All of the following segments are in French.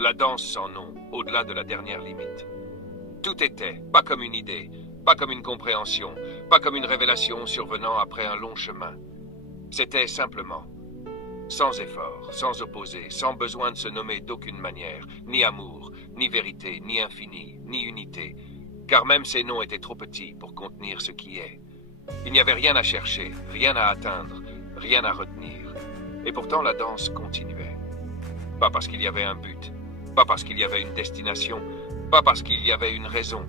La danse sans nom, au-delà de la dernière limite. Tout était, pas comme une idée, pas comme une compréhension, pas comme une révélation survenant après un long chemin. C'était simplement, sans effort, sans opposé, sans besoin de se nommer d'aucune manière, ni amour, ni vérité, ni infini, ni unité, car même ces noms étaient trop petits pour contenir ce qui est. Il n'y avait rien à chercher, rien à atteindre, rien à retenir. Et pourtant la danse continuait. Pas parce qu'il y avait un but, pas parce qu'il y avait une destination, pas parce qu'il y avait une raison,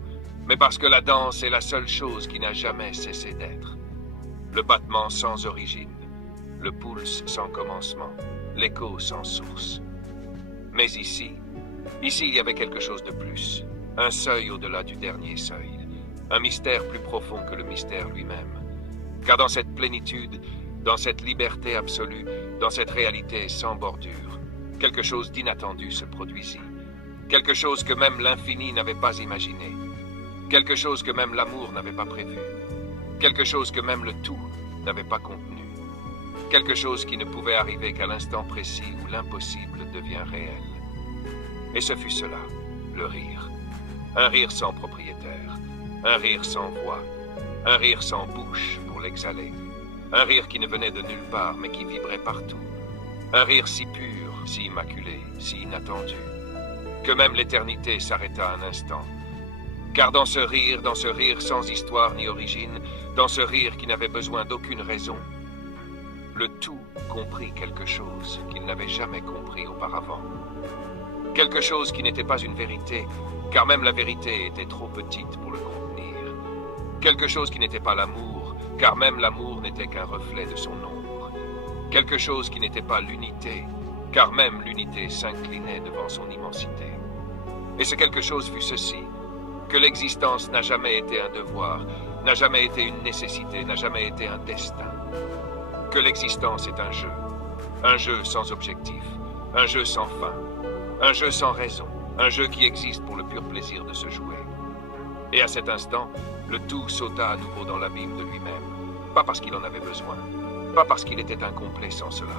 mais parce que la danse est la seule chose qui n'a jamais cessé d'être. Le battement sans origine, le pulse sans commencement, l'écho sans source. Mais ici il y avait quelque chose de plus, un seuil au-delà du dernier seuil, un mystère plus profond que le mystère lui-même. Car dans cette plénitude, dans cette liberté absolue, dans cette réalité sans bordure, quelque chose d'inattendu se produisit. Quelque chose que même l'infini n'avait pas imaginé. Quelque chose que même l'amour n'avait pas prévu. Quelque chose que même le tout n'avait pas contenu. Quelque chose qui ne pouvait arriver qu'à l'instant précis où l'impossible devient réel. Et ce fut cela, le rire. Un rire sans propriétaire. Un rire sans voix. Un rire sans bouche pour l'exhaler. Un rire qui ne venait de nulle part mais qui vibrait partout. Un rire si pur, si immaculé, si inattendu, que même l'éternité s'arrêta un instant. Car dans ce rire sans histoire ni origine, dans ce rire qui n'avait besoin d'aucune raison, le tout comprit quelque chose qu'il n'avait jamais compris auparavant. Quelque chose qui n'était pas une vérité, car même la vérité était trop petite pour le contenir. Quelque chose qui n'était pas l'amour, car même l'amour n'était qu'un reflet de son ombre. Quelque chose qui n'était pas l'unité, car même l'unité s'inclinait devant son immensité. Et ce quelque chose fut ceci, que l'existence n'a jamais été un devoir, n'a jamais été une nécessité, n'a jamais été un destin. Que l'existence est un jeu sans objectif, un jeu sans fin, un jeu sans raison, un jeu qui existe pour le pur plaisir de se jouer. Et à cet instant, le tout sauta à nouveau dans l'abîme de lui-même, pas parce qu'il en avait besoin, pas parce qu'il était incomplet sans cela,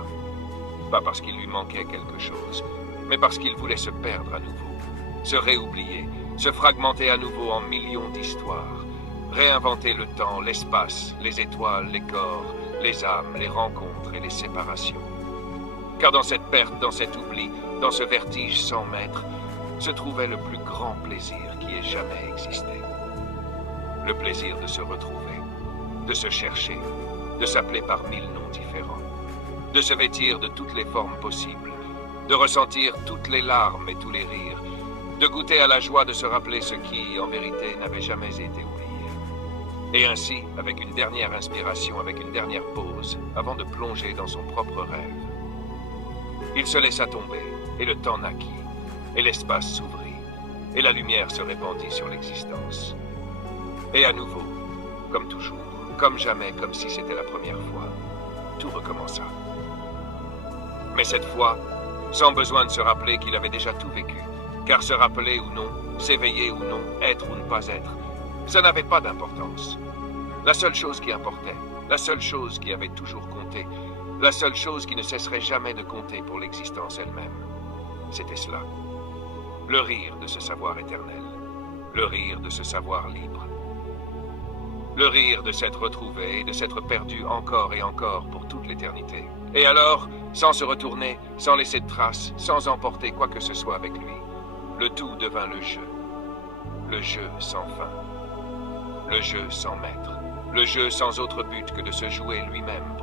pas parce qu'il lui manquait quelque chose, mais parce qu'il voulait se perdre à nouveau, se réoublier, se fragmenter à nouveau en millions d'histoires, réinventer le temps, l'espace, les étoiles, les corps, les âmes, les rencontres et les séparations. Car dans cette perte, dans cet oubli, dans ce vertige sans maître, se trouvait le plus grand plaisir qui ait jamais existé. Le plaisir de se retrouver, de se chercher, de s'appeler par 1000 noms différents, de se vêtir de toutes les formes possibles, de ressentir toutes les larmes et tous les rires, de goûter à la joie de se rappeler ce qui, en vérité, n'avait jamais été oublié. Et ainsi, avec une dernière inspiration, avec une dernière pause, avant de plonger dans son propre rêve, il se laissa tomber, et le temps naquit, et l'espace s'ouvrit, et la lumière se répandit sur l'existence. Et à nouveau, comme toujours, comme jamais, comme si c'était la première fois, tout recommença. Mais cette fois, sans besoin de se rappeler qu'il avait déjà tout vécu, car se rappeler ou non, s'éveiller ou non, être ou ne pas être, ça n'avait pas d'importance. La seule chose qui importait, la seule chose qui avait toujours compté, la seule chose qui ne cesserait jamais de compter pour l'existence elle-même, c'était cela. Le rire de ce savoir éternel, le rire de ce savoir libre. Le rire de s'être retrouvé et de s'être perdu encore et encore pour toute l'éternité. Et alors, sans se retourner, sans laisser de traces, sans emporter quoi que ce soit avec lui, le tout devint le jeu sans fin, le jeu sans maître, le jeu sans autre but que de se jouer lui-même